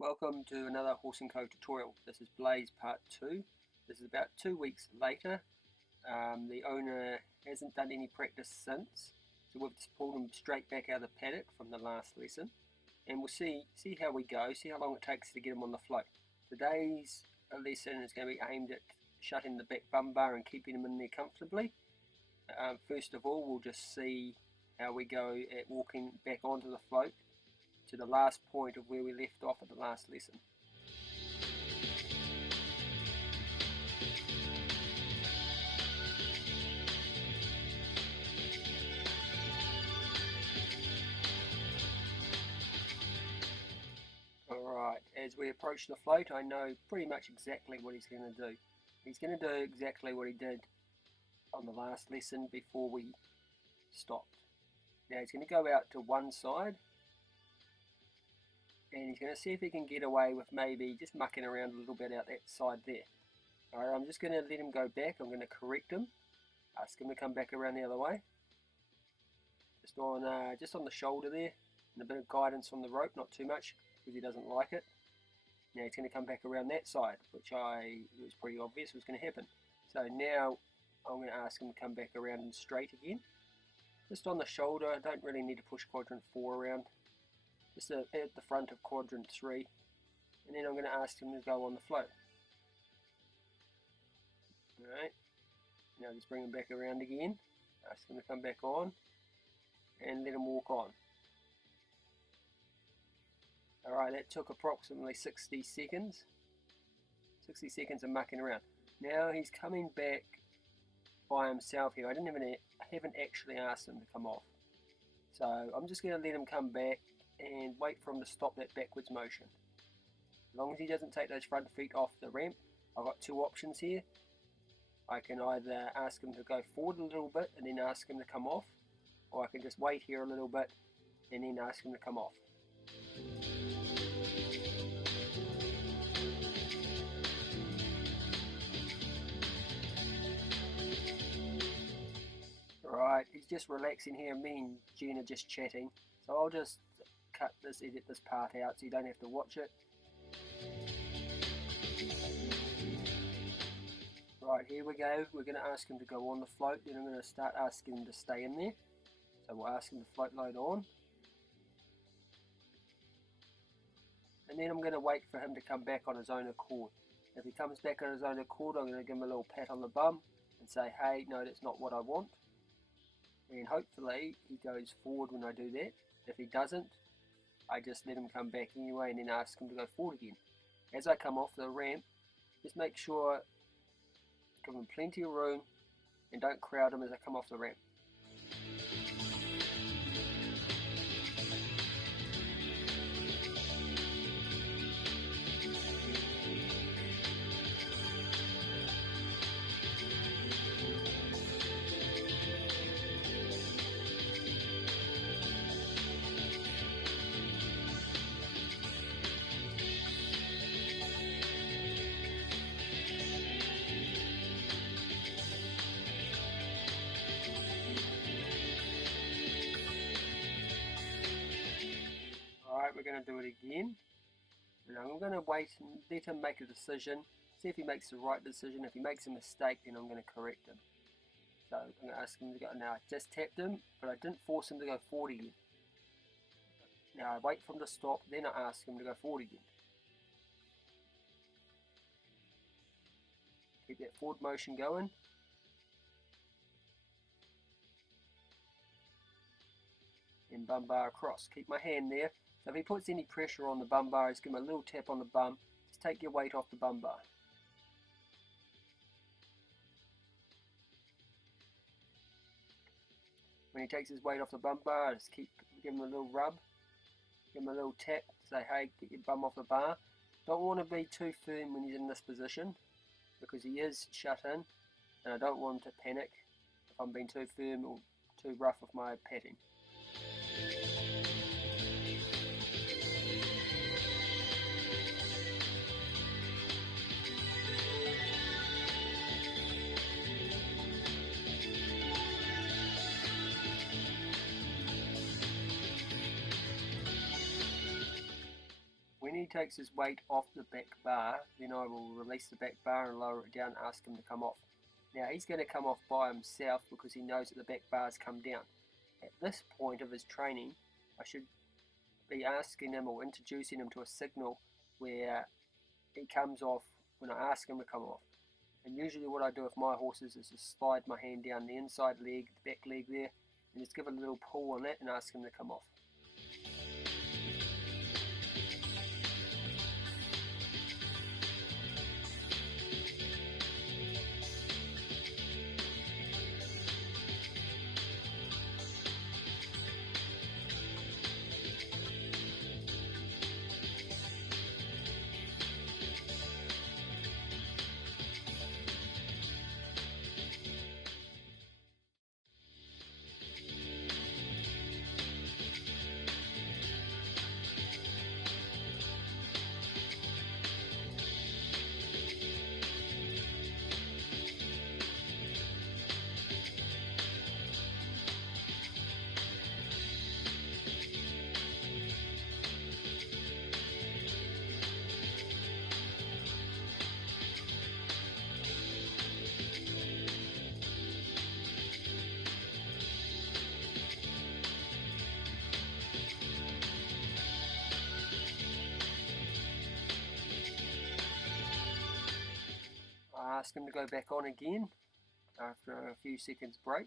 Welcome to another Horse & Co tutorial. This is Blaze part 2. This is about 2 weeks later. The owner hasn't done any practice since, so we've just pulled him straight back out of the paddock from the last lesson, and we'll see how we go, see how long it takes to get him on the float. Today's lesson is going to be aimed at shutting the back bum bar and keeping him in there comfortably. First of all, we'll just see how we go at walking back onto the float to the last point of where we left off at the last lesson. Alright, as we approach the float, I know pretty much exactly what he's going to do. He's going to do exactly what he did on the last lesson before we stopped. Now he's going to go out to one side, and he's going to see if he can get away with maybe just mucking around a little bit out that side there. Alright, I'm just going to let him go back. I'm going to correct him, ask him to come back around the other way, just on the shoulder there, and a bit of guidance on the rope, not too much because he doesn't like it. Now he's going to come back around that side, which it was pretty obvious was going to happen. So now I'm going to ask him to come back around and straight again, just on the shoulder. I don't really need to push quadrant 4 around, just at the front of quadrant 3, and then I'm going to ask him to go on the float. Alright, now just bring him back around again, ask him to come back on, and let him walk on. Alright, that took approximately 60 seconds. 60 seconds of mucking around. Now he's coming back by himself here. I haven't actually asked him to come off. So I'm just going to let him come back and wait for him to stop that backwards motion. As long as he doesn't take those front feet off the ramp, I've got two options here. I can either ask him to go forward a little bit and then ask him to come off, or I can just wait here a little bit and then ask him to come off. Alright, he's just relaxing here. Me and Jen are just chatting, so I'll just edit this part out so you don't have to watch it. Right, here we go. We're going to ask him to go on the float, then I'm going to start asking him to stay in there. So we'll ask him to float load on. And then I'm going to wait for him to come back on his own accord. If he comes back on his own accord, I'm going to give him a little pat on the bum and say, hey, no, that's not what I want. And hopefully he goes forward when I do that. If he doesn't, I just let him come back anyway and then ask him to go forward again. As I come off the ramp, just make sure, give him plenty of room and don't crowd him as I come off the ramp. Alright, we're going to do it again. And I'm going to wait and let him make a decision, see if he makes the right decision. If he makes a mistake, then I'm going to correct him. So I'm going to ask him to go. Now I just tapped him, but I didn't force him to go forward again. Now I wait for him to stop, then I ask him to go forward again. Keep that forward motion going. And bum bar across. Keep my hand there. So if he puts any pressure on the bum bar, just give him a little tap on the bum. Just take your weight off the bum bar. When he takes his weight off the bum bar, just give him a little rub. Give him a little tap. Say, hey, get your bum off the bar. Don't want to be too firm when he's in this position, because he is shut in, and I don't want him to panic if I'm being too firm or too rough with my patting. takes his weight off the back bar, then I will release the back bar and lower it down and ask him to come off. Now he's going to come off by himself because he knows that the back bar's come down. At this point of his training, I should be asking him or introducing him to a signal where he comes off when I ask him to come off. And usually what I do with my horses is just slide my hand down the inside leg, the back leg there, and just give it a little pull on it and ask him to come off. I ask him to go back on again after a few seconds break.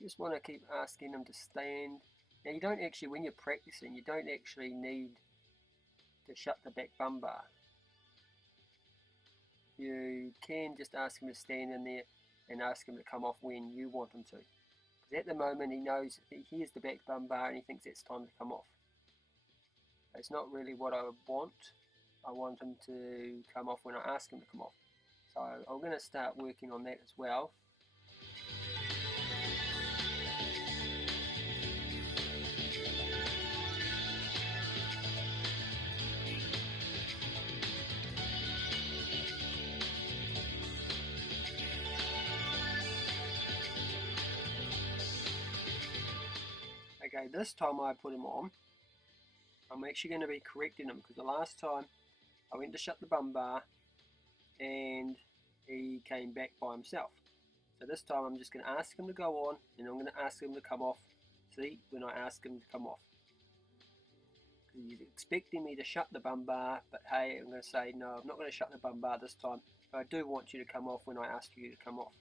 Just want to keep asking him to stand. Now you don't actually, when you're practicing, you don't actually need to shut the back bum bar. You can just ask him to stand in there and ask him to come off when you want him to. Because at the moment he knows, he hears the back bum bar and he thinks it's time to come off. It's not really what I want. I want him to come off when I ask him to come off. So I'm going to start working on that as well. Okay, this time I put him on, I'm actually going to be correcting him because the last time I went to shut the bum bar and he came back by himself. So this time I'm just going to ask him to go on and I'm going to ask him to come off. See, when I ask him to come off. Because he's expecting me to shut the bum bar, but hey, I'm going to say no, I'm not going to shut the bum bar this time. But I do want you to come off when I ask you to come off.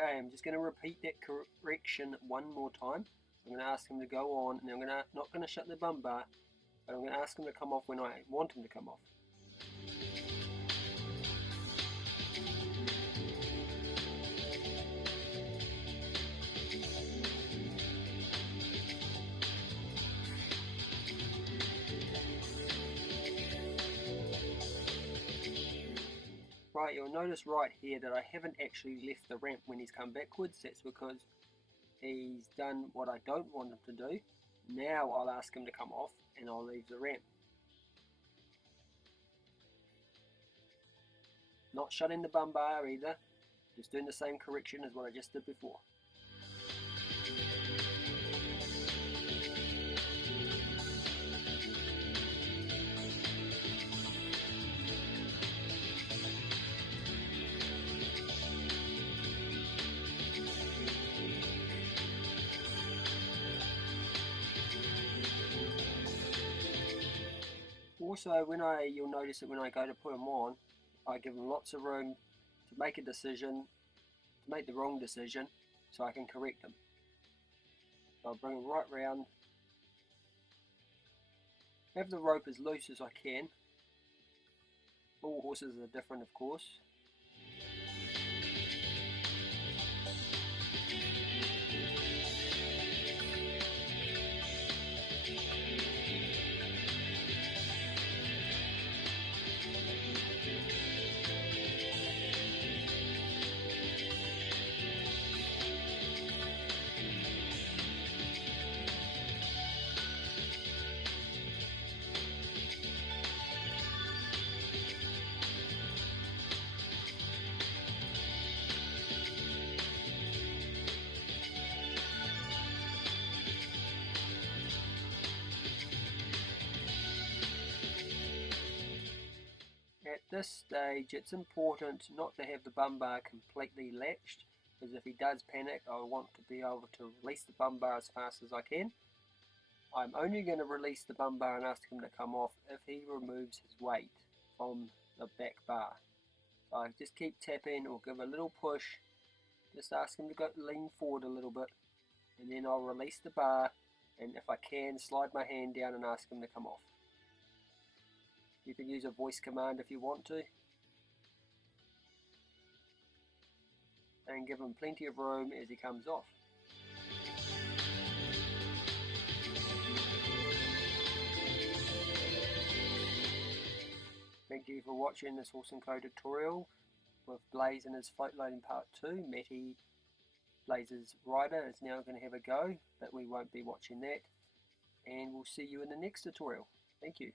Okay, I'm just going to repeat that correction one more time. I'm going to ask him to go on, and I'm not going to shut the bum bar, but I'm going to ask him to come off when I want him to come off. Right, you'll notice right here that I haven't actually left the ramp when he's come backwards. That's because he's done what I don't want him to do. Now I'll ask him to come off and I'll leave the ramp. Not shutting the bum bar either, just doing the same correction as what I just did before. Also, you'll notice that when I go to put them on, I give them lots of room to make a decision, to make the wrong decision, so I can correct them. So I'll bring them right round, have the rope as loose as I can. All horses are different, of course. this stage it's important not to have the bum bar completely latched, because if he does panic I want to be able to release the bum bar as fast as I can. I'm only going to release the bum bar and ask him to come off if he removes his weight from the back bar. So I just keep tapping or give a little push, just ask him to go lean forward a little bit, and then I'll release the bar, and if I can slide my hand down and ask him to come off. You can use a voice command if you want to, and give him plenty of room as he comes off. Thank you for watching this Horse & Co tutorial with Blaze in his float loading part 2. Matty, Blaze's rider, is now going to have a go, but we won't be watching that. And we'll see you in the next tutorial. Thank you.